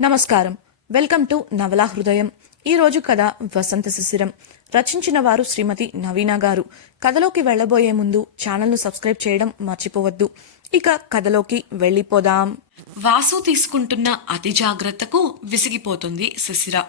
నమస్కారం. Welcome to నవలా హృదయం. ఈ రోజు కథ వసంత శిశిరం. రచించిన వారు శ్రీమతి నవీన గారు. కథలోకి వెళ్ళబోయే ముందు ఛానల్ను సబ్స్క్రైబ్ చేయడం మర్చిపోవద్దు. ఇక కథలోకి వెళ్ళిపోదాం. వాసు తీసుకుంటున్న అతి జాగ్రత్తకు విసిగిపోతుంది శిశిర.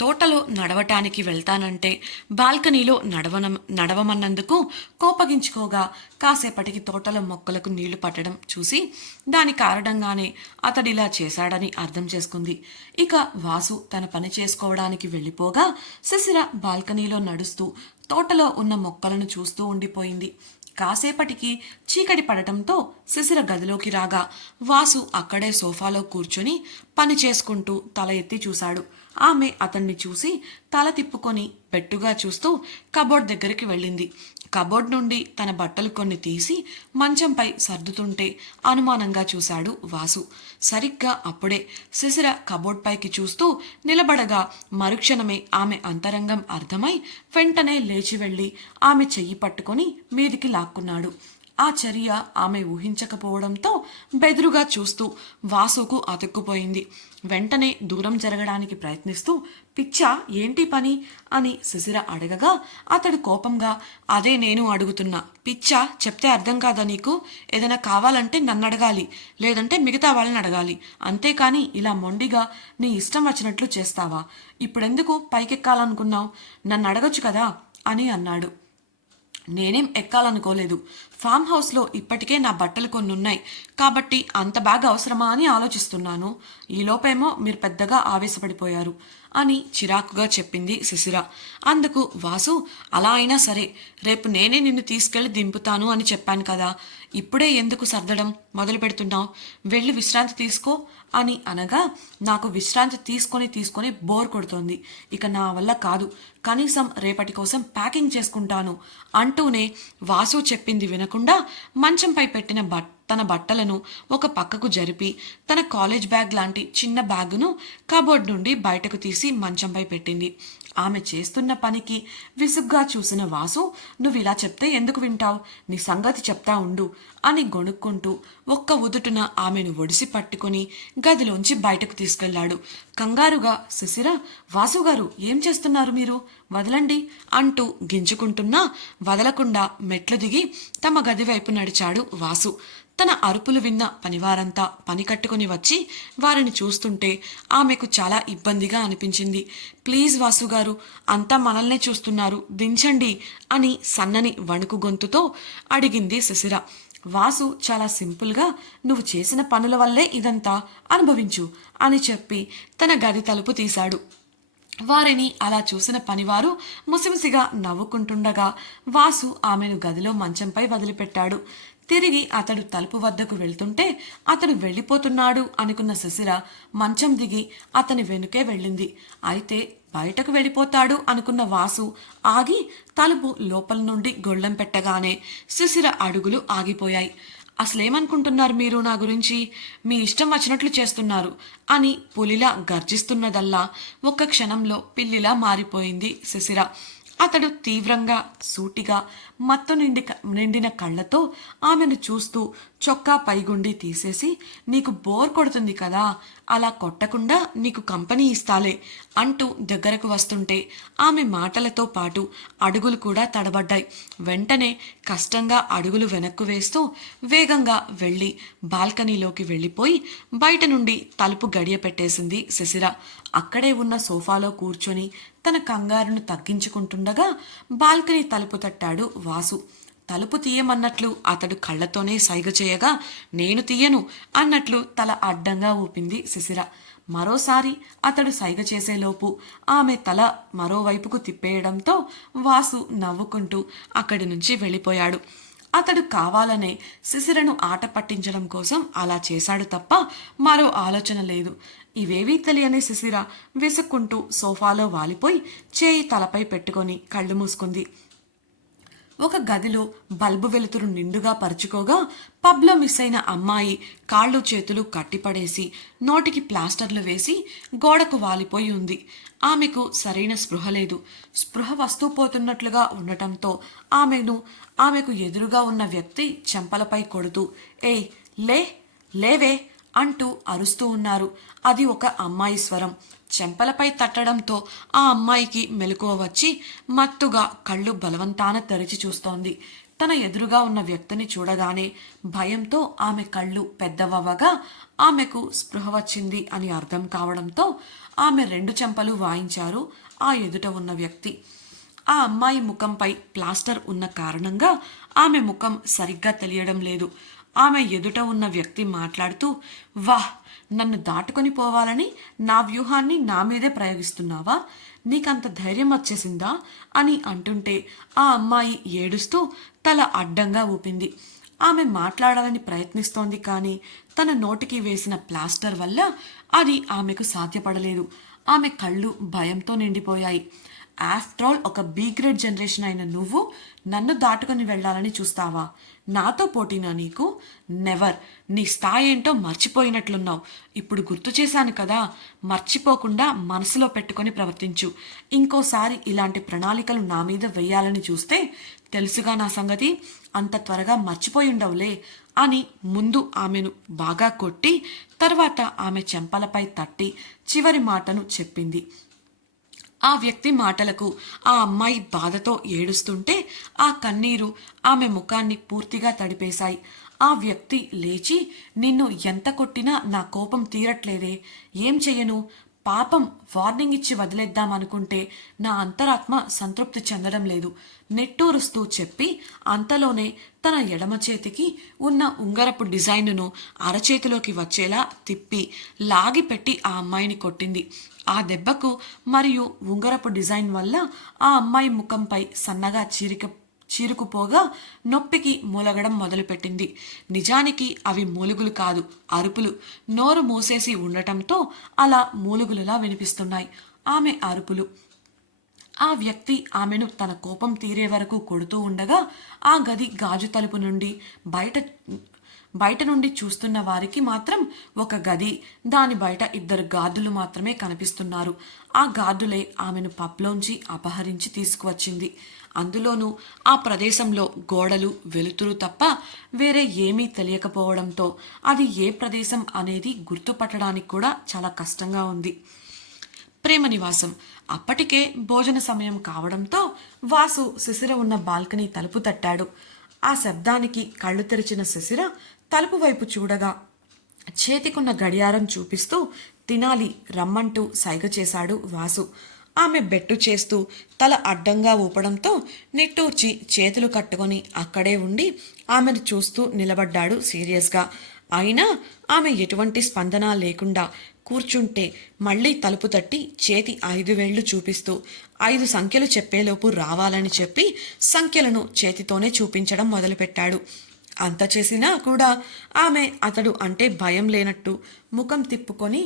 తోటలో నడవటానికి వెళ్తానంటే బాల్కనీలో నడవన నడవమన్నందుకు కోపగించుకోగా కాసేపటికి తోటలో మొక్కలకు నీళ్ళు పట్టడం చూసి దాని కారణంగానే అతడిలా చేశాడని అర్థం చేసుకుంది. ఇక వాసు తన పని చేసుకోవడానికి వెళ్ళిపోగా శిశిర బాల్కనీలో నడుస్తూ తోటలో ఉన్న మొక్కలను చూస్తూ ఉండిపోయింది. కాసేపటికి చీకటి పడటంతో శిశిర గదిలోకి రాగా వాసు అక్కడే సోఫాలో కూర్చొని పని చేసుకుంటూ తల ఎత్తి చూశాడు. ఆమె అతన్ని చూసి తల తిప్పుకొని పెట్టుగా చూస్తూ కబోర్డ్ దగ్గరికి వెళ్ళింది. కబోర్డ్ నుండి తన బట్టలు కొన్ని తీసి మంచంపై సర్దుతుంటే అనుమానంగా చూశాడు వాసు. సరిగ్గా అప్పుడే శిశిర కబోర్డ్ పైకి చూస్తూ నిలబడగా మరుక్షణమే ఆమె అంతరంగం అర్థమై వెంటనే లేచి వెళ్ళి ఆమె చెయ్యి పట్టుకొని మీదికి లాక్కున్నాడు. ఆ చర్య ఆమె ఊహించకపోవడంతో బెదురుగా చూస్తూ వాసుకు అతుక్కుపోయింది. వెంటనే దూరం జరగడానికి ప్రయత్నిస్తూ పిచ్చా ఏంటి పని? అని శిశిర అడగగా అతడు కోపంగా అదే నేను అడుగుతున్నా. పిచ్చా చెప్తే అర్థం కాదా నీకు? ఏదైనా కావాలంటే నన్ను అడగాలి లేదంటే మిగతా వాళ్ళని అడగాలి. అంతేకాని ఇలా మొండిగా నీ ఇష్టం వచ్చినట్లు చేస్తావా? ఇప్పుడెందుకు పైకెక్కాలనుకున్నావు? నన్ను అడగొచ్చు కదా? అని అన్నాడు. నేనేం ఎక్కాలనుకోలేదు. ఫామ్ హౌస్లో ఇప్పటికే నా బట్టలు కొన్ని ఉన్నాయి కాబట్టి అంత బ్యాగ్ అవసరమా అని ఆలోచిస్తున్నాను. ఈలోపేమో మీరు పెద్దగా ఆవేశపడిపోయారు అని చిరాకుగా చెప్పింది శిశిర. అందుకు వాసు అలా అయినా సరే రేపు నేనే నిన్ను తీసుకెళ్ళి దింపుతాను అని చెప్పాను కదా. ఇప్పుడే ఎందుకు సర్దడం మొదలు పెడుతున్నావు? వెళ్ళి విశ్రాంతి తీసుకో అని అనగా నాకు విశ్రాంతి తీసుకొని తీసుకొని బోర్ కొడుతోంది. ఇక నా వల్ల కాదు. కనీసం రేపటి కోసం ప్యాకింగ్ చేసుకుంటాను అంటూనే వాసు చెప్పింది అనకుండా మంచంపై పెట్టిన బట్ తన బట్టలను ఒక పక్కకు జరిపి తన కాలేజ్ బ్యాగ్ లాంటి చిన్న బ్యాగును కబోర్డ్ నుండి బయటకు తీసి మంచంపై పెట్టింది. ఆమె చేస్తున్న పనికి విసుగ్గా చూసిన వాసు నువ్వు ఇలా చెప్తే ఎందుకు వింటావు? నీ సంగతి చెప్తా ఉండు అని గొణుక్కుంటూ ఒక్క ఉదుటున ఆమెను ఒడిసి పట్టుకుని గదిలోంచి బయటకు తీసుకెళ్ళాడు. కంగారుగా శిశిర వాసుగారు ఏం చేస్తున్నారు మీరు? వదలండి అంటూ గింజుకుంటున్నా వదలకుండా మెట్లు దిగి తమ గది వైపు నడిచాడు వాసు. తన అరుపులు విన్న పనివారంతా పని కట్టుకుని వచ్చి వారిని చూస్తుంటే ఆమెకు చాలా ఇబ్బందిగా అనిపించింది. ప్లీజ్ వాసు గారు అంతా మనల్నే చూస్తున్నారు దించండి అని సన్నని వణుకు గొంతుతో అడిగింది శిశిర. వాసు చాలా సింపుల్గా నువ్వు చేసిన పనుల వల్లే ఇదంతా అనుభవించు అని చెప్పి తన గది తలుపు తీశాడు. వారిని అలా చూసిన పనివారు ముసిముసిగా నవ్వుకుంటుండగా వాసు ఆమెను గదిలో మంచంపై వదిలిపెట్టాడు. తిరిగి అతడు తలుపు వద్దకు వెళ్తుంటే అతడు వెళ్ళిపోతున్నాడు అనుకున్న శశిర మంచం దిగి అతని వెనుకే వెళ్ళింది. అయితే బయటకు వెళ్ళిపోతాడు అనుకున్న వాసు ఆగి తలుపు లోపల నుండి గొళ్ళెం పెట్టగానే శిశిర అడుగులు ఆగిపోయాయి. అసలేమనుకుంటున్నారు మీరు నా గురించి? మీ ఇష్టం వచ్చినట్లు చేస్తున్నారు అని పులిలా గర్జిస్తున్నదల్లా ఒక్క క్షణంలో పిల్లిలా మారిపోయింది శిశిర. అతడు తీవ్రంగా సూటిగా మత్తు నిండి నిండిన కళ్ళతో ఆమెను చూస్తూ చొక్కా పైగుండి తీసేసి నీకు బోర్ కొడుతుంది కదా అలా కొట్టకుండా నీకు కంపెనీ ఇస్తాలే అంటూ దగ్గరకు వస్తుంటే ఆమె మాటలతో పాటు అడుగులు కూడా తడబడ్డాయి. వెంటనే కష్టంగా అడుగులు వెనక్కు వేస్తూ వేగంగా వెళ్ళి బాల్కనీలోకి వెళ్ళిపోయి బయట నుండి తలుపు గడియ పెట్టేసింది శశిర. అక్కడే ఉన్న సోఫాలో కూర్చొని తన కంగారును తగ్గించుకుంటుండగా బాల్కనీ తలుపు తట్టాడు వాసు. తలుపు తీయమన్నట్లు అతడు కళ్ళతోనే సైగ చేయగా నేను తీయను అన్నట్లు తల అడ్డంగా ఊపింది శిశిర. మరోసారి అతడు సైగ చేసేలోపు ఆమె తల మరోవైపుకు తిప్పేయడంతో వాసు నవ్వుకుంటూ అక్కడి నుంచి వెళ్ళిపోయాడు. అతడు కావాలనే శిశిరను ఆట పట్టించడం కోసం అలా చేశాడు తప్ప మరో ఆలోచన లేదు. ఇవేవీ తెలియని శిశిర విసుక్కుంటూ సోఫాలో వాలిపోయి చేయి తలపై పెట్టుకొని కళ్ళు మూసుకుంది. ఒక గదిలో బల్బు వెలుతురు నిండుగా పరుచుకోగా పబ్లో మిస్ అయిన అమ్మాయి కాళ్ళు చేతులు కట్టిపడేసి నోటికి ప్లాస్టర్లు వేసి గోడకు వాలిపోయి ఉంది. ఆమెకు సరైన స్పృహ లేదు. స్పృహ వస్తూ పోతున్నట్లుగా ఉండటంతో ఆమెను ఆమెకు ఎదురుగా ఉన్న వ్యక్తి చెంపలపై కొడుతూ ఏయ్ లే లేవే అంటూ అరుస్తూ ఉన్నారు. అది ఒక అమ్మాయి స్వరం. చెంపలపై తట్టడంతో ఆ అమ్మాయికి మెలకువ వచ్చి మత్తుగా కళ్ళు బలవంతాన తెరిచి చూస్తోంది. తన ఎదురుగా ఉన్న వ్యక్తిని చూడగానే భయంతో ఆమె కళ్ళు పెద్దవవ్వగా ఆమెకు స్పృహ వచ్చింది అని అర్థం కావడంతో ఆమె రెండు చెంపలు వాయించారు ఆ ఎదుట ఉన్న వ్యక్తి. ఆ అమ్మాయి ముఖంపై ప్లాస్టర్ ఉన్న కారణంగా ఆమె ముఖం సరిగ్గా తెలియడం లేదు. ఆమె ఎదుట ఉన్న వ్యక్తి మాట్లాడుతూ వాహ్! నన్ను దాటుకొని పోవాలని నా వ్యూహాన్ని నా మీదే ప్రయోగిస్తున్నావా? నీకంత ధైర్యం వచ్చేసిందా? అని అంటుంటే ఆ అమ్మాయి ఏడుస్తూ తల అడ్డంగా ఊపింది. ఆమె మాట్లాడాలని ప్రయత్నిస్తోంది కానీ తన నోటికి వేసిన ప్లాస్టర్ వల్ల అది ఆమెకు సాధ్యపడలేదు. ఆమె కళ్ళు భయంతో నిండిపోయాయి. ఆఫ్టర్ ఆల్ ఒక బీ గ్రేడ్ జనరేషన్ అయిన నువ్వు నన్ను దాటుకొని వెళ్ళాలని చూస్తావా? నాతో పోటీనా నీకు? నెవర్ నీ స్థాయి ఏంటో మర్చిపోయినట్లున్నావు. ఇప్పుడు గుర్తు చేశాను కదా మర్చిపోకుండా మనసులో పెట్టుకొని ప్రవర్తించు. ఇంకోసారి ఇలాంటి ప్రణాళికలు నా మీద వెయ్యాలని చూస్తే తెలుసుగా నా సంగతి. అంత త్వరగా మర్చిపోయి ఉండవులే అని ముందు ఆమెను బాగా కొట్టి తర్వాత ఆమె చెంపలపై తట్టి చివరి మాటను చెప్పింది. ఆ వ్యక్తి మాటలకు ఆ అమ్మాయి బాధతో ఏడుస్తుంటే ఆ కన్నీరు ఆమె ముఖాన్ని పూర్తిగా తడిపేశాయి. ఆ వ్యక్తి లేచి నిన్ను ఎంత కొట్టినా నా కోపం తీరట్లేదే. ఏం చెయ్యను? పాపం వార్నింగ్ ఇచ్చి వదిలేద్దాం అనుకుంటే నా అంతరాత్మ సంతృప్తి చెందడం లేదు. నెట్టూరుస్తూ చెప్పి అంతలోనే తన ఎడమ చేతికి ఉన్న ఉంగరపు డిజైన్ను అరచేతిలోకి వచ్చేలా తిప్పి లాగిపెట్టి ఆ అమ్మాయిని కొట్టింది. ఆ దెబ్బకు మరియు ఉంగరపు డిజైన్ వల్ల ఆ అమ్మాయి ముఖంపై సన్నగా చీరిక చీరుకుపోగా నొప్పికి మూలగడం మొదలుపెట్టింది. నిజానికి అవి మూలుగులు కాదు అరుపులు. నోరు మూసేసి ఉండటంతో అలా మూలుగులులా వినిపిస్తున్నాయి. ఆమె అరుపులు. ఆ వ్యక్తి ఆమెను తన కోపం తీరే వరకు కొడుతూ ఉండగా ఆ గది గాజు తలుపు నుండి బయట బయట నుండి చూస్తున్న వారికి మాత్రం ఒక గది దాని బయట ఇద్దరు గార్డులు మాత్రమే కనిపిస్తున్నారు. ఆ గార్డులే ఆమెను పబ్లోంచి అపహరించి తీసుకువచ్చింది. అందులోనూ ఆ ప్రదేశంలో గోడలు వెలుతురు తప్ప వేరే ఏమీ తెలియకపోవడంతో అది ఏ ప్రదేశం అనేది గుర్తుపట్టడానికి కూడా చాలా కష్టంగా ఉంది. ప్రేమ నివాసం. అప్పటికే భోజన సమయం కావడంతో వాసు శిశిర ఉన్న బాల్కనీ తలుపు తట్టాడు. ఆ శబ్దానికి కళ్ళు తెరిచిన శిశిర తలుపు వైపు చూడగా చేతికున్న గడియారం చూపిస్తూ తినాలి రమ్మంటూ సైగ చేశాడు వాసు. ఆమె బెట్టు చేస్తూ తల అడ్డంగా ఊపడంతో నిట్టూర్చి చేతులు కట్టుకొని అక్కడే ఉండి ఆమెను చూస్తూ నిలబడ్డాడు సీరియస్గా. అయినా ఆమె ఎటువంటి స్పందన లేకుండా కూర్చుంటే మళ్ళీ తలుపు తట్టి చేతి ఐదు వేళ్ళు చూపిస్తూ ఐదు సంఖ్యలు చెప్పేలోపు రావాలని చెప్పి సంఖ్యలను చేతితోనే చూపించడం మొదలుపెట్టాడు. అంత చేసినా కూడా ఆమె అతడు అంటే భయం లేనట్టు ముఖం తిప్పుకొని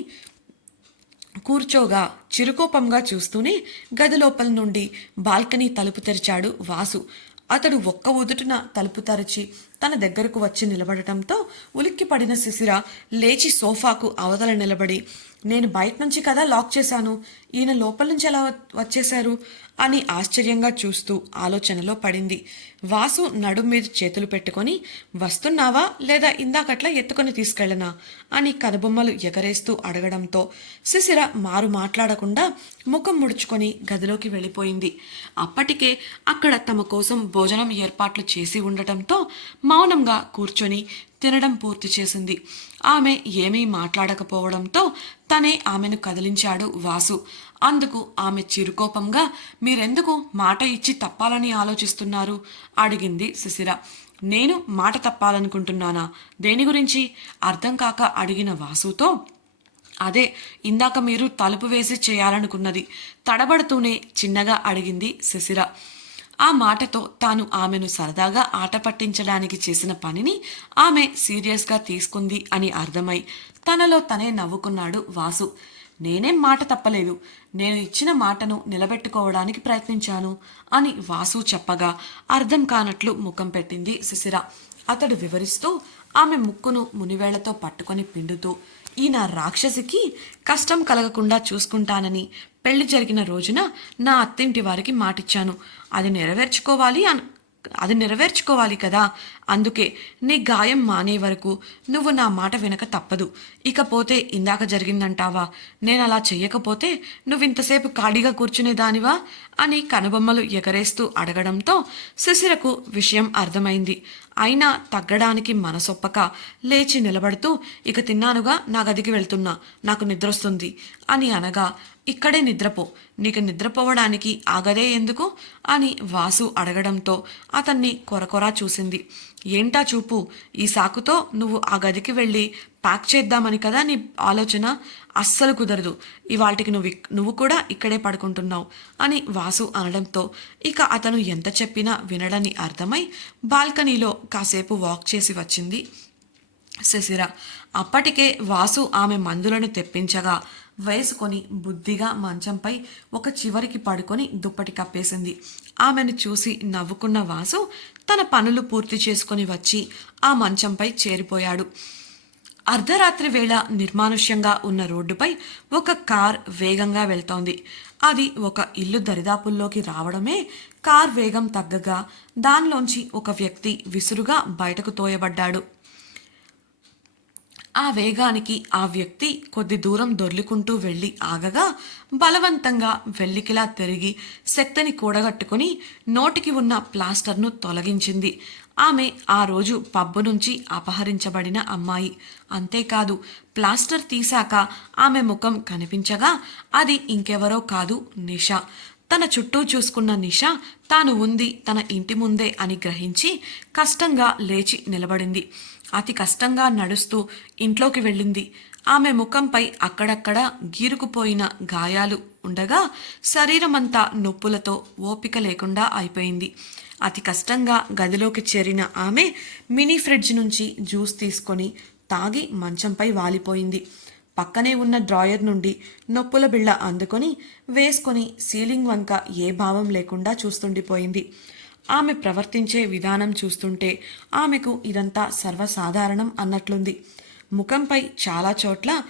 కూర్చోగా చిరుకోపంగా చూస్తూనే గది లోపల నుండి బాల్కనీ తలుపు తెరిచాడు వాసు. అతడు ఒక్క ఉదుటున తలుపు తెరిచి తన దగ్గరకు వచ్చి నిలబడటంతో ఉలిక్కి పడిన శిశిర లేచి సోఫాకు అవతల నిలబడి నేను బయట నుంచి కదా లాక్ చేశాను. ఈయన లోపల నుంచి ఎలా వచ్చేశారు అని ఆశ్చర్యంగా చూస్తూ ఆలోచనలో పడింది. వాసు నడుం మీద చేతులు పెట్టుకొని వస్తున్నావా లేదా ఇందాకట్లా ఎత్తుకొని తీసుకెళ్ళనా? అని కనుబొమ్మలు ఎగరేస్తూ అడగడంతో శిశిర మారు మాట్లాడకుండా ముఖం ముడుచుకొని గదిలోకి వెళ్ళిపోయింది. అప్పటికే అక్కడ తమ కోసం భోజనం ఏర్పాట్లు చేసి ఉండటంతో మౌనంగా కూర్చొని తినడం పూర్తి చేసింది. ఆమె ఏమీ మాట్లాడకపోవడంతో తనే ఆమెను కదిలించాడు వాసు. అందుకు ఆమె చిరుకోపంగా మీరెందుకు మాట ఇచ్చి తప్పాలని ఆలోచిస్తున్నారు? అడిగింది శిశిర నేను మాట తప్పాలనుకుంటున్నానా? దేని గురించి? అర్థం కాక అడిగిన వాసుతో అదే ఇందాక మీరు తలుపు వేసి చేయాలనుకున్నది. తడబడుతూనే చిన్నగా అడిగింది శిశిర ఆ మాటతో తాను ఆమెను సరదాగా ఆట పట్టించడానికి చేసిన పనిని ఆమె సీరియస్గా తీసుకుంది అని అర్థమై తనలో తనే నవ్వుకున్నాడు వాసు. నేనేం మాట తప్పలేదు. నేను ఇచ్చిన మాటను నిలబెట్టుకోవడానికి ప్రయత్నించాను అని వాసు చెప్పగా అర్థం కానట్లు ముఖం పెట్టింది శిశిర అతడు వివరిస్తూ ఆమె ముక్కును మునివేళ్ళతో పట్టుకొని పిండుతూ ఈయన రాక్షసికి కష్టం కలగకుండా చూసుకుంటానని పెళ్ళి జరిగిన రోజున నా అత్తింటి వారికి మాటిచ్చాను. అది నెరవేర్చుకోవాలి అను అది నెరవేర్చుకోవాలి కదా. అందుకే నీ గాయం మానే వరకు నువ్వు నా మాట వినక తప్పదు. ఇకపోతే ఇందాక జరిగిందంటావా? నేను అలా చెయ్యకపోతే నువ్వింతసేపు ఖాళీగా కూర్చునేదానివా? అని కనుబొమ్మలు ఎగరేస్తూ అడగడంతో శిశిరకు విషయం అర్థమైంది. అయినా తగ్గడానికి మనసొప్పక లేచి నిలబడుతూ ఇక తిన్నానుగా నా గదికి వెళ్తున్నా నాకు నిద్రొస్తుంది అని అనగా ఇక్కడే నిద్రపో. నీకు నిద్రపోవడానికి ఆ గదే ఎందుకు? అని వాసు అడగడంతో అతన్ని కొరకొరా చూసింది. ఏంటా చూపు? ఈ సాకుతో నువ్వు ఆ గదికి వెళ్ళి ప్యాక్ చేద్దామని కదా నీ ఆలోచన? అస్సలు కుదరదు. ఇవాటికి నువ్వు నువ్వు కూడా ఇక్కడే పడుకుంటున్నావు అని వాసు అనడంతో ఇక అతను ఎంత చెప్పినా వినడని అర్థమై బాల్కనీలో కాసేపు వాక్ చేసి వచ్చింది. శశిర. అప్పటికే వాసు ఆమె మందులను తెప్పించగా వేసుకొని బుద్ధిగా మంచంపై ఒక చివరికి పడుకొని దుప్పటి కప్పేసింది. ఆమెను చూసి నవ్వుకున్న వాసు తన పనులు పూర్తి చేసుకొని వచ్చి ఆ మంచంపై చేరిపోయాడు. అర్ధరాత్రి వేళ నిర్మానుష్యంగా ఉన్న రోడ్డుపై ఒక కార్ వేగంగా వెళ్తోంది. అది ఒక ఇల్లు దరిదాపుల్లోకి రావడమే కార్ వేగం తగ్గగా దానిలోంచి ఒక వ్యక్తి విసురుగా బయటకు తోయబడ్డాడు. ఆ వేగానికి ఆ వ్యక్తి కొద్ది దూరం దొర్లుకుంటూ వెళ్ళి ఆగగా బలవంతంగా వెల్లికిలా తిరిగి శక్తిని కూడగట్టుకుని నోటికి ఉన్న ప్లాస్టర్ను తొలగించింది. ఆమె ఆ రోజు పబ్బు నుంచి అపహరించబడిన అమ్మాయి. అంతేకాదు ప్లాస్టర్ తీశాక ఆమె ముఖం కనిపించగా అది ఇంకెవరో కాదు నిషా. తన చుట్టూ చూసుకున్న నిషా తాను ఉంది తన ఇంటి ముందే అని గ్రహించి కష్టంగా లేచి నిలబడింది. అతి కష్టంగా నడుస్తూ ఇంట్లోకి వెళ్ళింది. ఆమె ముఖంపై అక్కడక్కడ గీరుకుపోయిన గాయాలు ఉండగా శరీరమంతా నొప్పులతో ఓపిక లేకుండా అయిపోయింది. అతి కష్టంగా గదిలోకి చేరిన ఆమె మినీ ఫ్రిడ్జ్ నుంచి జ్యూస్ తీసుకొని తాగి మంచంపై వాలిపోయింది. పక్కనే ఉన్న డ్రాయర్ నుండి నొప్పుల బిళ్ళ అందుకొని వేసుకొని సీలింగ్ వంక ఏ భావం లేకుండా చూస్తుండిపోయింది. ఆమె ప్రవర్తించే విధానం చూస్తుంటే ఆమెకు ఇదంతా సర్వసాధారణం అన్నట్లుంది. ముఖంపై చాలా చోట్ల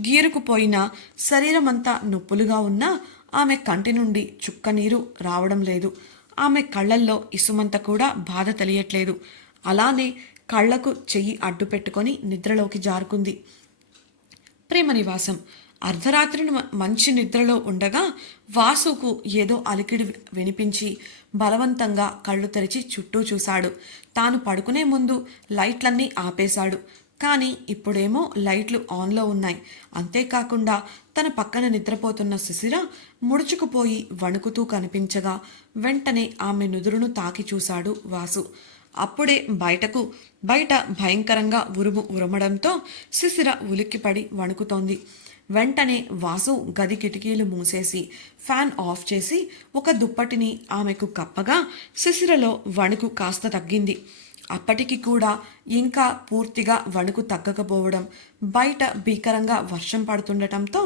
గీరుకుపోయినా శరీరమంతా నొప్పులుగా ఉన్నా ఆమె కంటి నుండి చుక్క నీరు రావడం లేదు. ఆమె కళ్ళల్లో ఇసుమంత కూడా బాధ తెలియట్లేదు. అలానే కళ్ళకు చెయ్యి అడ్డు పెట్టుకొని నిద్రలోకి జారుకుంది. ప్రేమ నివాసం. మ- మంచి నిద్రలో ఉండగా వాసుకు ఏదో అలికిడి వినిపించి బలవంతంగా కళ్ళు తెరిచి చుట్టూ చూశాడు. తాను పడుకునే ముందు లైట్లన్నీ ఆపేశాడు. కానీ ఇప్పుడేమో లైట్లు ఆన్లో ఉన్నాయి. అంతేకాకుండా తన పక్కన నిద్రపోతున్న శిశిర ముడుచుకుపోయి వణుకుతూ కనిపించగా వెంటనే ఆమె నుదురును తాకి చూశాడు వాసు. అప్పుడే బయటకు బయట భయంకరంగా ఉరుము ఉరమడంతో శిశిర ఉలిక్కిపడి వణుకుతోంది. వెంటనే వాసు గది కిటికీలు మూసేసి ఫ్యాన్ ఆఫ్ చేసి ఒక దుప్పటిని ఆమెకు కప్పగా శిశిరలో వణుకు కాస్త తగ్గింది. అప్పటికి కూడా ఇంకా పూర్తిగా వణుకు తగ్గకపోవడం బయట భీకరంగా వర్షం పడుతుండటంతో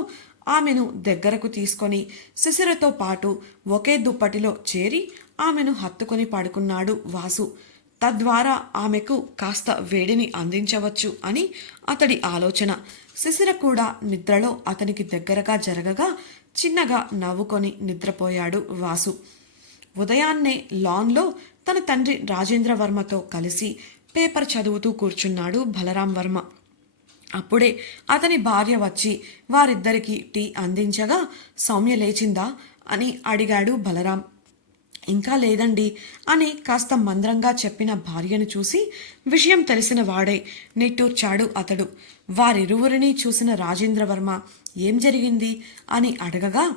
ఆమెను దగ్గరకు తీసుకొని శిశిరతో పాటు ఒకే దుప్పటిలో చేరి ఆమెను హత్తుకొని పడుకున్నాడు వాసు. తద్వారా ఆమెకు కాస్త వేడిని అందించవచ్చు అని అతడి ఆలోచన. శిశిర కూడా నిద్రలో అతనికి దగ్గరగా జరగగా చిన్నగా నవ్వుకొని నిద్రపోయాడు వాసు. ఉదయాన్నే లాన్లో తన తండ్రి రాజేంద్ర వర్మతో కలిసి పేపర్ చదువుతూ కూర్చున్నాడు బలరాం వర్మ. అప్పుడే అతని భార్య వచ్చి వారిద్దరికీ టీ అందించగా సౌమ్య లేచిందా అని అడిగాడు బలరాం. ఇంకా లేదండి అని కాస్త మంద్రంగా చెప్పిన భార్యను చూసి విషయం తెలిసిన వాడే నిట్టూర్చాడు అతడు. వారిరువురిని చూసిన రాజేంద్రవర్మ ఏం జరిగింది? అని అడగగా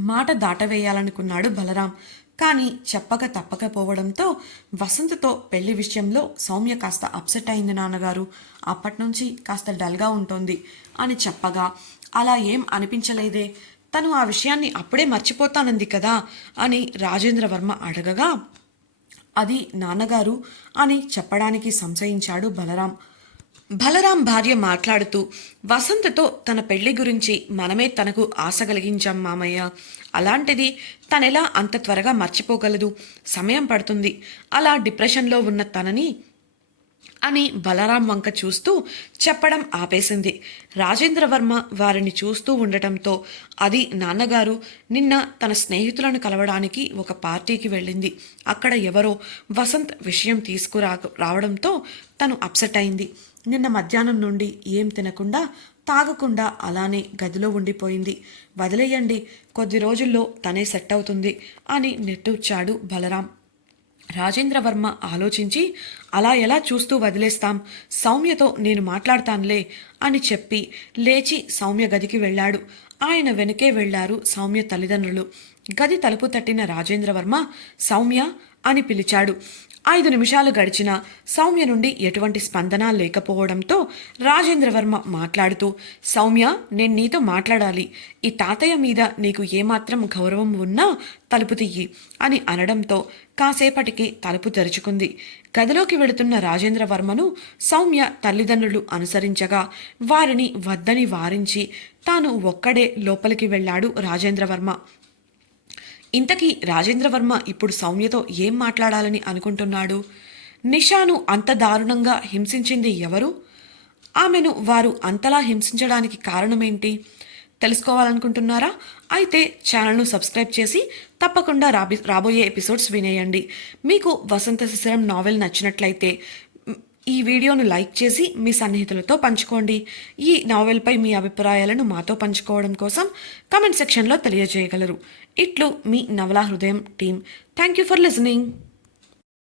మాట దాటవేయాలనుకున్నాడు బలరాం కానీ చెప్పక తప్పకపోవడంతో వసంతతో పెళ్ళి విషయంలో సౌమ్య కాస్త అప్సెట్ అయింది నాన్నగారు. అప్పట్నుంచి కాస్త డల్గా ఉంటుంది అని చెప్పగా అలా ఏం అనిపించలేదే? తను ఆ విషయాన్ని అప్పుడే మర్చిపోతానంది కదా అని రాజేంద్రవర్మ అడగగా అది నాన్నగారు అని చెప్పడానికి సంశయించాడు బలరాం. బలరాం భార్య మాట్లాడుతూ వసంతతో తన పెళ్ళి గురించి మనమే తనకు ఆశ కలిగించాం మామయ్య. అలాంటిది తనెలా అంత త్వరగా మర్చిపోగలదు? సమయం పడుతుంది. అలా డిప్రెషన్లో ఉన్న తనని అని బలరాం వంక చూస్తూ చెప్పడం ఆపేసింది. రాజేంద్రవర్మ వారిని చూస్తూ ఉండటంతో అది నాన్నగారు నిన్న తన స్నేహితులను కలవడానికి ఒక పార్టీకి వెళ్ళింది. అక్కడ ఎవరో వసంత్ విషయం తీసుకురా రావడంతో తను అప్సెట్ అయింది. నిన్న మధ్యాహ్నం నుండి ఏం తినకుండా తాగకుండా అలానే గదిలో ఉండిపోయింది. వదిలేయండి కొద్ది రోజుల్లో తనే సెట్ అవుతుంది అని నెట్టూర్చాడు బలరాం. రాజేంద్రవర్మ ఆలోచించి అలా ఎలా చూస్తూ వదిలేస్తాం? సౌమ్యతో నేను మాట్లాడతానులే అని చెప్పి లేచి సౌమ్య గదికి వెళ్ళాడు. ఆయన వెనుకే వెళ్ళారు సౌమ్య తల్లిదండ్రులు. గది తలుపు తట్టిన రాజేంద్రవర్మ సౌమ్య అని పిలిచాడు. ఐదు నిమిషాలు గడిచినా సౌమ్య నుండి ఎటువంటి స్పందన లేకపోవడంతో రాజేంద్రవర్మ మాట్లాడుతూ సౌమ్య నేను నీతో మాట్లాడాలి. ఈ తాతయ్య మీద నీకు ఏమాత్రం గౌరవం ఉన్నా తలుపు తీయి అని అనడంతో కాసేపటికి తలుపు తెరుచుకుంది. గదిలోకి వెళుతున్న రాజేంద్రవర్మను సౌమ్య తల్లిదండ్రులు అనుసరించగా వారిని వద్దని వారించి తాను ఒక్కడే లోపలికి వెళ్ళాడు రాజేంద్రవర్మ. ఇంతకీ రాజేంద్రవర్మ ఇప్పుడు సౌమ్యతో ఏం మాట్లాడాలని అనుకుంటున్నాడు? నిషాను అంత దారుణంగా హింసించింది ఎవరు? ఆమెను వారు అంతలా హింసించడానికి కారణమేంటి? తెలుసుకోవాలనుకుంటున్నారా? అయితే ఛానల్ను సబ్స్క్రైబ్ చేసి తప్పకుండా రాబి రాబోయే ఎపిసోడ్స్ వినేయండి. మీకు వసంత శిశిరం నావెల్ నచ్చినట్లయితే ఈ వీడియోను లైక్ చేసి మీ సన్నిహితులతో పంచుకోండి. ఈ నావెల్పై మీ అభిప్రాయాలను మాతో పంచుకోవడం కోసం కామెంట్ సెక్షన్లో తెలియజేయగలరు. ఇట్లు మీ నవలా హృదయం team thank you for listening.